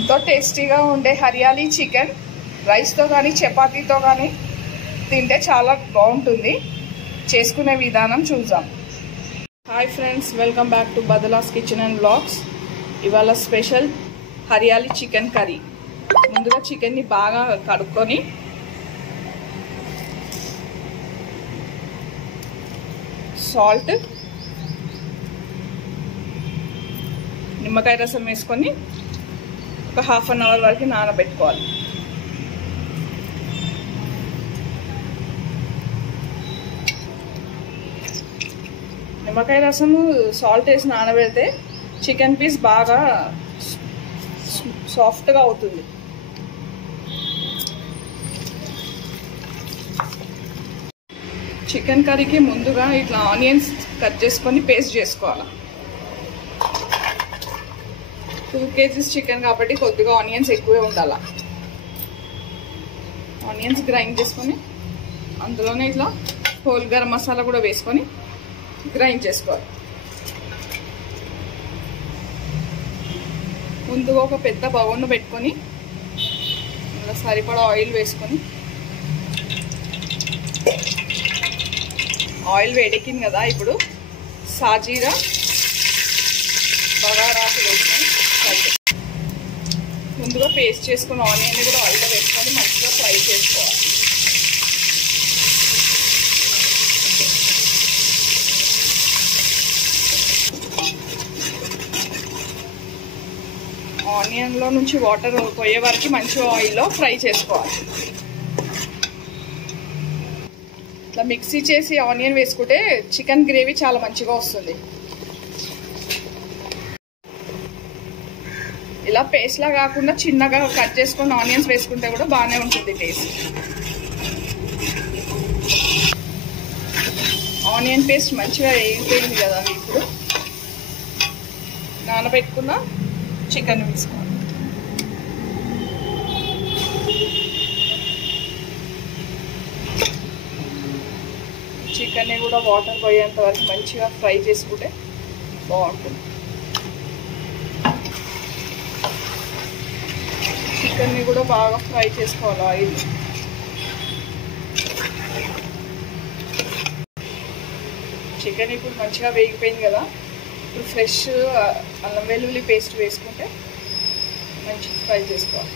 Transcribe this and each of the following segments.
ఎంతో టేస్టీగా ఉండే హరియాలీ చికెన్ రైస్తో కానీ చపాతీతో కానీ తింటే చాలా బాగుంటుంది. చేసుకునే విధానం చూద్దాం. Hi friends, welcome back to బదలాస్ కిచెన్ అండ్ వ్లాగ్స్. ఇవాళ స్పెషల్ హరియాలీ చికెన్ కర్రీ. ముందుగా చికెన్ని బాగా కడుక్కొని సాల్ట్, నిమ్మకాయ రసం వేసుకొని ఒక హాఫ్ అన్ అవర్ వరకు నానబెట్టుకోవాలి. నిమ్మకాయ రసము సాల్ట్ వేసి నానబెడితే చికెన్ పీస్ బాగా సాఫ్ట్గా అవుతుంది. చికెన్ కర్రీకి ముందుగా ఇట్లా ఆనియన్స్ కట్ చేసుకొని పేస్ట్ చేసుకోవాలి. 2 kgs చికెన్ కాబట్టి కొద్దిగా ఆనియన్స్ ఎక్కువే ఉండాలి. ఆనియన్స్ గ్రైండ్ చేసుకొని అందులోనే ఇట్లా హోల్ గరం మసాలా కూడా వేసుకొని గ్రైండ్ చేసుకోవాలి. ముందుగా ఒక పెద్ద బౌల్ను పెట్టుకొని అందులో సరిపడా ఆయిల్ వేసుకొని, ఆయిల్ వేడెక్కింది కదా, ఇప్పుడు సాజీరా బగారాకు వేసుకొని ముందుగా పేస్ట్ చేసుకుని ఆనియన్ కూడా ఆయిల్లో వేసుకొని మంచిగా ఫ్రై చేసుకోవాలి. ఆనియన్లో నుంచి వాటర్ పోయే వరకు మంచిగా ఆయిల్లో ఫ్రై చేసుకోవాలి. ఇట్లా మిక్సీ చేసి ఆనియన్ వేసుకుంటే చికెన్ గ్రేవీ చాలా మంచిగా వస్తుంది. ఇలా పేస్ట్లా కాకుండా చిన్నగా కట్ చేసుకొని ఆనియన్స్ వేసుకుంటే కూడా బాగానే ఉంటుంది టేస్ట్. ఆనియన్ పేస్ట్ మంచిగా వేగిపోయింది కదా, ఇప్పుడు నానబెట్టుకున్న చికెన్ వేసుకోవాలి. చికెన్ని కూడా వాటర్ పోయేంత వరకు మంచిగా ఫ్రై చేసుకుంటే బాగుంటుంది. చికెన్ని కూడా బాగా ఫ్రై చేసుకోవాలి ఆయిల్. చికెన్ ఇప్పుడు మంచిగా వేగిపోయింది కదా, ఇప్పుడు ఫ్రెష్ అల్లం వెల్లుల్లి పేస్ట్ వేసుకుంటే మంచిగా ఫ్రై చేసుకోవాలి.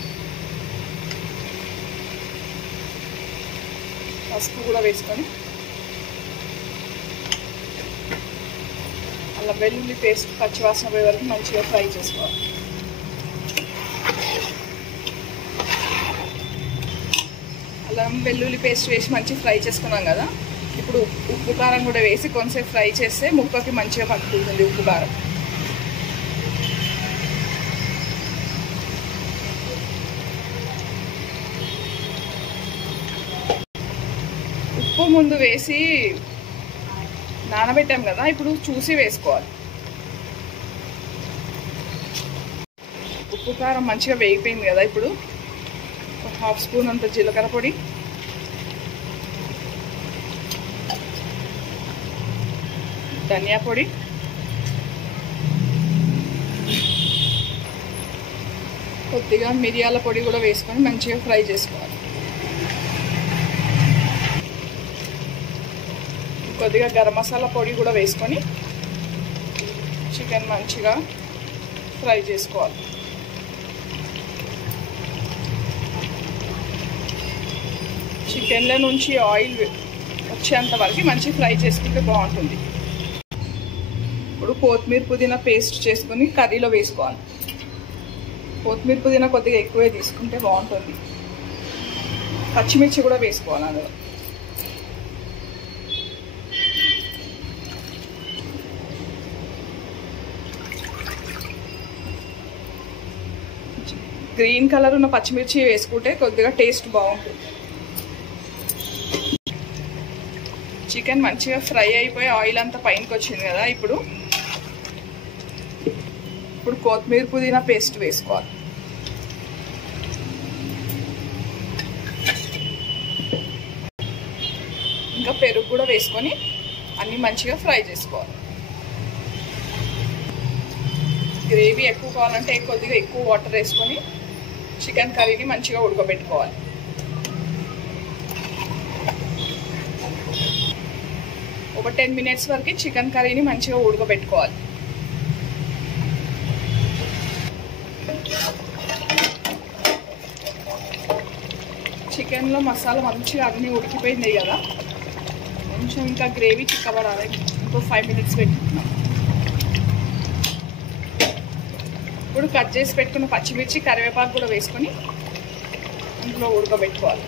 పసుపు కూడా వేసుకొని అల్లం వెల్లుల్లి పేస్ట్ పచ్చివాసన పోయే వరకు మంచిగా ఫ్రై చేసుకోవాలి. అల్లం వెల్లుల్లి పేస్ట్ వేసి మంచిగా ఫ్రై చేసుకున్నాం కదా, ఇప్పుడు ఉప్పు కారం కూడా వేసి కొంచెంసేపు ఫ్రై చేస్తే ముక్కకి మంచిగా పట్టుకుంటుంది ఉప్పు కారం. ఉప్పు ముందు వేసి నానబెట్టాం కదా, ఇప్పుడు చూసి వేసుకోవాలి. ఉప్పు కారం మంచిగా వేగిపోయింది కదా, ఇప్పుడు ఒక హాఫ్ స్పూన్ అంత జీలకర్ర పొడి, ధనియా పొడి, కొద్దిగా మిరియాల పొడి కూడా వేసుకొని మంచిగా ఫ్రై చేసుకోవాలి. కొద్దిగా గరం మసాలా పొడి కూడా వేసుకొని చికెన్ మంచిగా ఫ్రై చేసుకోవాలి. చికెన్లో నుంచి ఆయిల్ వచ్చేంత వరకు మంచి ఫ్రై చేసుకుంటే బాగుంటుంది. ఇప్పుడు కొత్తిమీర పుదీనా పేస్ట్ చేసుకొని కర్రీలో వేసుకోవాలి. కొత్తిమీర పుదీనా కొద్దిగా ఎక్కువే తీసుకుంటే బాగుంటుంది. పచ్చిమిర్చి కూడా వేసుకోవాలి అందులో. గ్రీన్ కలర్ ఉన్న పచ్చిమిర్చి వేసుకుంటే కొద్దిగా టేస్ట్ బాగుంటుంది. చికెన్ మంచిగా ఫ్రై అయిపోయి ఆయిల్ అంతా పైనకి వచ్చింది కదా, ఇప్పుడు కొత్తిమీర పుదీనా పేస్ట్ వేసుకోవాలి. ఇంకా పెరుగు కూడా వేసుకొని అన్నీ మంచిగా ఫ్రై చేసుకోవాలి. గ్రేవీ ఎక్కువ కావాలంటే కొద్దిగా ఎక్కువ వాటర్ వేసుకొని చికెన్ కర్రీని మంచిగా ఉడకబెట్టుకోవాలి. ఒక 10 మినిట్స్ వరకు చికెన్ కర్రీని మంచిగా ఉడకబెట్టుకోవాలి. చికెన్లో మసాలా మంచిగా అన్నీ ఉడికిపోయింది కదా, కొంచెం ఇంకా గ్రేవీ చిక్కబడాలి. ఇంకో 5 మినిట్స్ పెట్టుకున్నాం. ఇప్పుడు కట్ చేసి పెట్టుకున్న పచ్చిమిర్చి కరివేపాకు కూడా వేసుకొని ఇంట్లో ఉడకబెట్టుకోవాలి.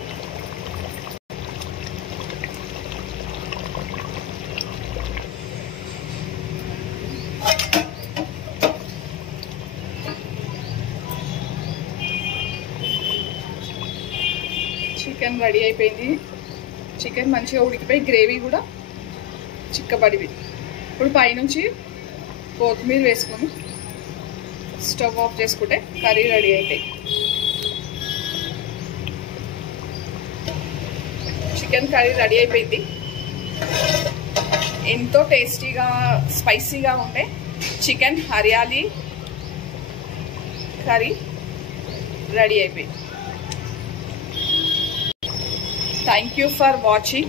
చికెన్ రెడీ అయిపోయింది. చికెన్ మంచిగా ఉడికిపోయి గ్రేవీ కూడా చిక్కబడింది. ఇప్పుడు పైనుంచి కొత్తిమీర వేసుకొని స్టవ్ ఆఫ్ చేసుకుంటే కర్రీ రెడీ అయిపోయింది. చికెన్ కర్రీ రెడీ అయిపోయింది. ఎంతో టేస్టీగా స్పైసీగా ఉండే చికెన్ హరియాలీ కర్రీ రెడీ అయిపోయింది. Thank you for watching.